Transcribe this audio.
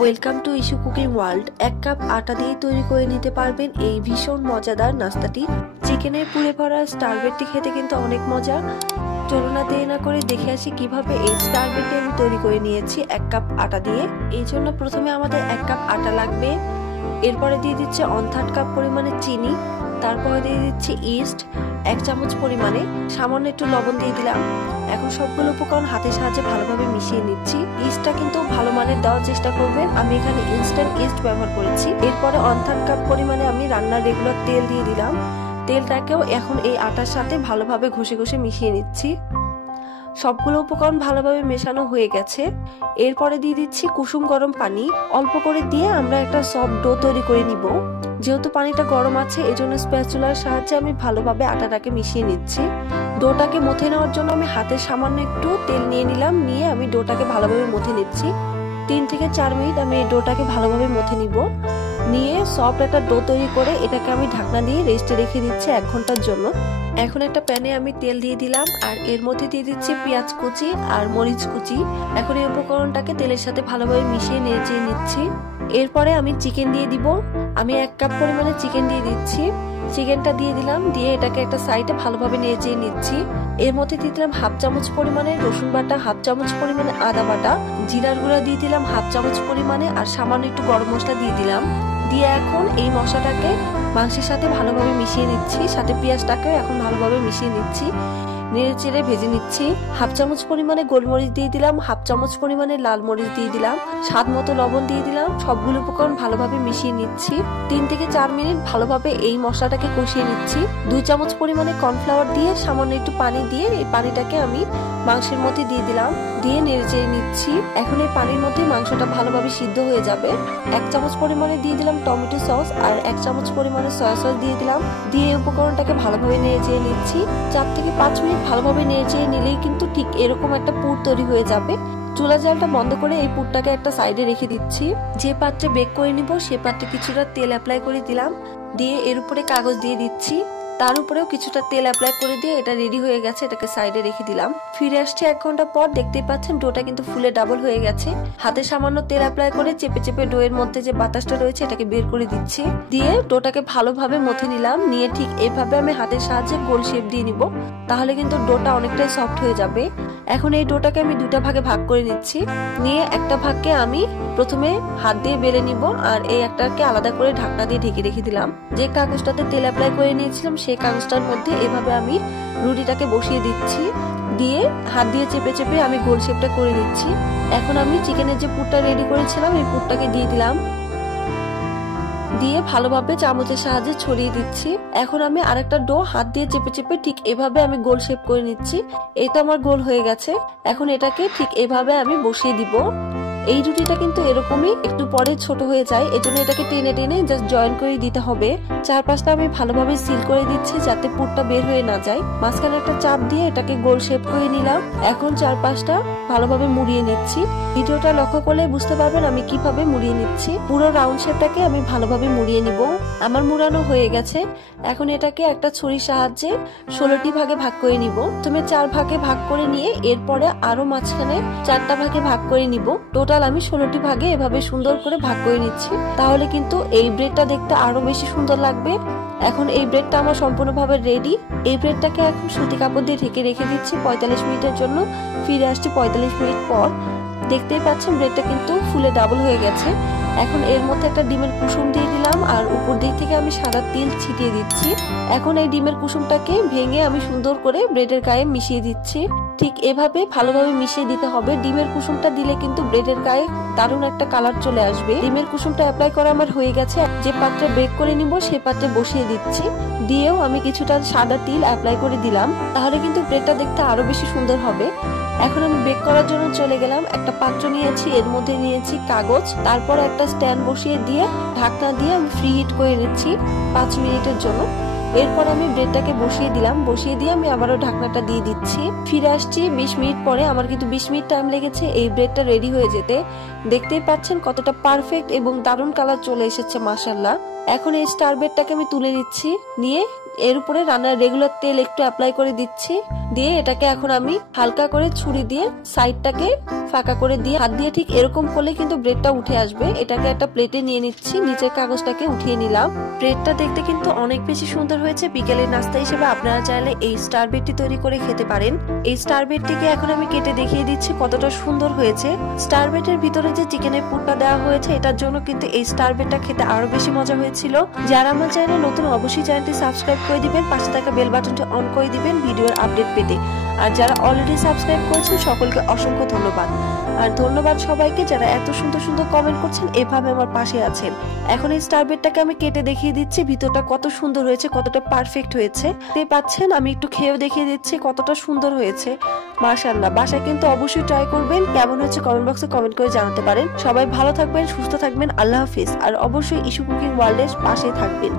Welcome to issue cooking world. 1 cup আটা দিয়ে তৈরি করে নিতে পারবেন এই ভীষণ মজাদার নাস্তাটি। চিকেনের পুরে ভরা স্টারবেটটি খেতে কিন্তু অনেক মজা। চলুন না দেরি না করে দেখে আসি কিভাবে এই স্টারবেটটি আমি তৈরি করে নিয়েছি 1 কাপ আটা দিয়ে। এই জন্য প্রথমে আমাদের 1 কাপ আটা লাগবে। এরপরে দিয়ে দিচ্ছে 1/3 কাপ পরিমাণে চিনি, তারপরে দিয়ে দিচ্ছি ইস্ট 1 চামচ পরিমাণে, সামান্য একটু লবণ দিয়ে দিলাম। এখন সবগুলো উপকরণ হাতের সাহায্যে ভালোভাবে মিশিয়ে নিচ্ছি। ইস্টটা কিন্তু ভালো মানের দেওয়ার চেষ্টা করবেন, আমি এখানে ইনস্ট্যান্ট ইস্ট ব্যবহার করেছি। এরপরে 1/3 কাপ পরিমাণে আমি রান্নার রেগুলার তেল দিয়ে দিলাম। তেলটাকেও এখন এই আটার সাথে ভালোভাবে ঘষে ঘষে মিশিয়ে নিচ্ছি। সবগুলো উপকরণ ভালোভাবে মেশানো হয়ে গেছে। এরপরে দিয়ে দিচ্ছি কুসুম গরম পানি, অল্প করে দিয়ে আমরা একটা সফট ডো তৈরি করে নিব। যেহেতু পানিটা গরম আছে এজন্য স্প্যাচুলার সাহায্যে আমি ভালোভাবে আটাটাকে মিশিয়ে নিচ্ছি। ডোটাকে মথে নেওয়ার জন্য আমি হাতে সামান্য একটু তেল নিয়ে নিলাম, নিয়ে আমি ডোটাকে ভালোভাবে মথে নিচ্ছি। 3 থেকে 4 মিনিট আমি এই ডোটাকে ভালোভাবে মথে নিব। নিয়ে সফট একটা ডো তৈরি করে এটাকে আমি ঢাকনা দিয়ে রেস্টে রেখে দিচ্ছি 1 ঘন্টার জন্য। এখন একটা প্যানে আমি তেল দিয়ে দিলাম আর এর মধ্যে দিয়ে দিচ্ছি পেঁয়াজ কুচি আর মরিচ কুচি। এখন এই উপকরণটাকে তেলের সাথে ভালোভাবে মিশিয়ে নেড়ে নিচ্ছি। এরপরে আমি চিকেন দিয়ে দিব। আমি 1 কাপ পরিমাণে চিকেন দিয়ে দিচ্ছি। চিকেনটা দিয়ে দিলাম, দিয়ে এটাকে একটা সাইডে ভালোভাবে নেড়ে নিচ্ছি। এর মধ্যে দিয়ে দিলাম 1/2 চামচ পরিমাণে রসুন বাটা, 1/2 চামচ পরিমাণে আদা বাটা, জিরার গুঁড়া দিয়ে দিলাম 1/2 চামচ পরিমাণে, আর সামান্য একটু গরম মশলা দিয়ে দিলাম। দিয়ে এখন এই মশলাটাকে মাংসের সাথে ভালোভাবে মিশিয়ে নিচ্ছি, সাথে পেঁয়াজটাকেও এখন ভালোভাবে মিশিয়ে নিচ্ছি। নেড়ে চেড়ে ভেজে নিচ্ছি। 1/2 চামচ পরিমাণে গোলমরিচ দিয়ে দিলাম, 1/2 চামচ পরিমাণে লাল মরিচ দিয়ে দিলাম, স্বাদ মতো লবণ দিয়ে দিলাম। সবগুলো উপকরণ ভালোভাবে মিশিয়ে নিচ্ছি। 3 থেকে 4 মিনিট ভালোভাবে এই মশলাটাকে কষিয়ে নিচ্ছি। 2 চামচ পরিমাণে কর্নফ্লাওয়ার দিয়ে সামান্য একটু পানি দিয়ে এই পানিটাকে আমি মাংসের মধ্যে দিয়ে দিলাম, দিয়ে নেড়ে চেড়ে নিচ্ছি। এখন এই পানির মধ্যে মাংসটা ভালোভাবে সিদ্ধ হয়ে যাবে। 1 চামচ পরিমাণে দিয়ে দিলাম টমেটো সস আর 1 চামচ পরিমাণে সয়া সস দিয়ে দিলাম, দিয়ে উপকরণটাকে ভালোভাবে নেড়ে চেড়ে নিচ্ছি। 4 থেকে 5 মিনিট ভালোভাবে নেড়ে চেড়ে নিলেই কিন্তু ঠিক এরকম একটা পুর তৈরি হয়ে যাবে। চুলা জালটা বন্ধ করে এই পুরটাকে একটা সাইডে রেখে দিচ্ছি। যে পাত্রে বেক করে নিব সে পাত্রে কিছুটা তেল অ্যাপ্লাই করে দিলাম, দিয়ে এর উপরে কাগজ দিয়ে দিচ্ছি। তার উপরেও কিছুটা তেল অ্যাপ্লাই করে দিয়ে এটা রেডি হয়ে গেছে, এটাকে সাইডে রেখে দিলাম। ফিরে আসছি 1 ঘন্টা পর। দেখতেই পাচ্ছেন ডোটা কিন্তু ফুলে ডাবল হয়ে গেছে। হাতে সামান্য তেল অ্যাপ্লাই করে চেপে চেপে ডোয়ের মধ্যে যে বাতাসটা রয়েছে এটাকে বের করে দিচ্ছি। দিয়ে ডোটাকে ভালোভাবে মথে নিলাম, নিয়ে ঠিক এভাবে আমি হাতের সাহায্যে গোল শেপ দিয়ে নিব, তাহলে কিন্তু ডোটা অনেকটাই সফট হয়ে যাবে। এখন এই ডোটাকে আমি 2টা ভাগে ভাগ করে নিচ্ছি। নিয়ে একটা ভাগকে আমি প্রথমে হাত দিয়ে বেলে নিব, আর এই একটাকে আলাদা করে ঢাকনা দিয়ে ঢেকে রেখে দিলাম। যে কাগজটাতে তেল অ্যাপ্লাই করে নিয়েছিলাম সেই কাগজটার মধ্যে এভাবে আমি রুটিটাকে বসিয়ে দিচ্ছি, দিয়ে হাত দিয়ে চেপে চেপে আমি গোল শেপটা করে নিচ্ছি। এখন আমি চিকেনের যে পুরটা রেডি করেছিলাম এই পুরটাকে দিয়ে দিলাম, দিয়ে ভালোভাবে চামচের সাহায্যে ছড়িয়ে দিচ্ছি। এখন আমি আরেকটা ডো হাত দিয়ে চেপে চেপে ঠিক এভাবে আমি গোল শেপ করে নিচ্ছি। এই তো আমার গোল হয়ে গেছে। এখন এটাকে ঠিক এভাবে আমি বসিয়ে দিব। এই রুটিটা কিন্তু এরকমই একটু পরে ছোট হয়ে যায়, এজন্য এটাকে টেনে টেনে জাস্ট জয়েন করে দিতে হবে। চারপাশটা আমি ভালোভাবে সিল করে দিচ্ছি যাতে পুরটা বের হয়ে না যায়। মাঝখানে একটা চাপ দিয়ে এটাকে গোল শেপ করে নিলাম। এখন চারপাশটা ভালোভাবে মুড়িয়ে নিচ্ছি। ভিডিওটা লক্ষ্য করলে বুঝতে পারবেন আমি কিভাবে মুড়িয়ে নিচ্ছি। পুরো রাউন্ড শেপটাকে আমি ভালোভাবে মুড়িয়ে নিব। আমার মুড়ানো হয়ে গেছে। এখন এটাকে একটা ছুরির সাহায্যে 16টি ভাগে ভাগ করে নিব। প্রথমে 4 ভাগে ভাগ করে নিয়ে এরপরে আরো মাঝখানে 4টা ভাগে ভাগ করে নিব। টোটাল আমি 16টি ভাগে এভাবে সুন্দর করে ভাগ করে নিচ্ছি, তাহলে কিন্তু এই ব্রেডটা দেখতে আরো বেশি সুন্দর লাগবে। এখন এই ব্রেডটা আমার সম্পূর্ণভাবে রেডি। এই ব্রেডটাকে এখন সুতি কাপড় দিয়ে ঢেকে রেখে দিচ্ছি 45 মিনিটের জন্য। ফিরে আসছি 45 মিনিট পর। দেখতেই পাচ্ছেন ব্রেডটা কিন্তু ফুলে ডাবল হয়ে গেছে। এখন এর মধ্যে একটা ডিমের কুসুম দিয়ে দিলাম, আর উপর দিক থেকে আমি সাদা তিল ছিটিয়ে দিচ্ছি। এখন এই ডিমের কুসুমটাকে ভেঙে আমি সুন্দর করে ব্রেডের গায়ে মিশিয়ে দিচ্ছি। ঠিক এভাবে ভালোভাবে মিশিয়ে দিতে হবে। ডিমের কুসুমটা দিলে কিন্তু ব্রেডের গায়ে দারুণ একটা কালার চলে আসবে। ডিমের কুসুমটা অ্যাপ্লাই করা আমার হয়ে গেছে। যে পাত্রে বেক করে নিব সেই পাত্রে বসিয়ে দিচ্ছি। দিয়েও আমি কিছুটা সাদা তিল অ্যাপ্লাই করে দিলাম, তাহলে কিন্তু ব্রেডটা দেখতে আরো বেশি সুন্দর হবে। এখন আমি বেক করার জন্য চলে গেলাম। একটা পাত্র নিয়েছি, এর মধ্যে নিয়েছি কাগজ, তারপর একটা স্ট্যান্ড বসিয়ে দিয়ে ঢাকনা দিয়ে আমি ফ্রি হিট করে নিচ্ছি 5 মিনিটের জন্য। এরপর আমি ব্রেডটাকে বসিয়ে দিলাম, বসিয়ে দিয়ে আমি আবারও ঢাকনাটা দিয়ে দিচ্ছি। ফিরে আসছি 20 মিনিট পরে। আমার কিন্তু 20 মিনিট টাইম লেগেছে এই ব্রেডটা রেডি হয়ে যেতে। দেখতেই পাচ্ছেন কতটা পারফেক্ট এবং দারুণ কালার চলে এসেছে মাশাআল্লাহ। এখন এই স্টার ব্রেডটাকে আমি তুলে নিচ্ছি, নিয়ে এর উপরে রান্নার রেগুলার তেল একটু অ্যাপ্লাই করে দিচ্ছি। দিয়ে এটাকে এখন আমি হালকা করে ছুরি দিয়ে সাইডটাকে ফাঁকা করে দিয়ে হাত দিয়ে ঠিক এরকম করলে কিন্তু ব্রেডটা উঠে আসবে। এটাকে একটা প্লেটে নিয়ে নিচ্ছি, নিচের কাগজটাকে উঠিয়ে নিলাম। ব্রেডটা দেখতে কিন্তু অনেক বেশি সুন্দর হয়েছে। বিকেলের নাস্তা হিসেবে আপনারা চাইলে এই স্টার ব্রেডটি তৈরি করে খেতে পারেন। এই স্টার ব্রেডটিকে এখন আমি কেটে দেখিয়ে দিচ্ছি কতটা সুন্দর হয়েছে। স্টার ব্রেডের ভিতরে যে চিকেনের পুরটা দেওয়া হয়েছে এটার জন্য কিন্তু এই স্টার ব্রেডটা খেতে আরো বেশি মজা হয়েছিল। যারা আমার চ্যানেলে নতুন অবশ্যই চ্যানেলটি সাবস্ক্রাইব করে দিবেন, পাশে থাকা বেল বাটনটি অন করে দিবেন ভিডিওর আপডেট পেতে। আর যারা অলরেডি সাবস্ক্রাইব করেছেন সকলকে অসংখ্য ধন্যবাদ। আর ধন্যবাদ সবাইকে যারা এত সুন্দর সুন্দর কমেন্ট করছেন, এভাবে আমার পাশে আছেন। এখন এই স্টার ব্রেডটাকে আমি কেটে দেখিয়ে দিচ্ছি ভিতরটা কত সুন্দর হয়েছে, কতটা পারফেক্ট হয়েছে দেখতে পাচ্ছেন। আমি একটু খেয়েও দেখিয়ে দিচ্ছি কতটা সুন্দর হয়েছে। মাশাআল্লাহ, বাসায় কিন্তু অবশ্যই ট্রাই করবেন। কেমন হয়েছে কমেন্ট বক্সে কমেন্ট করে জানাতে পারেন। সবাই ভালো থাকবেন, সুস্থ থাকবেন, আল্লাহ হাফিজ। আর অবশ্যই ইস্যু কুকিং ওয়ার্ল্ডের পাশে থাকবেন।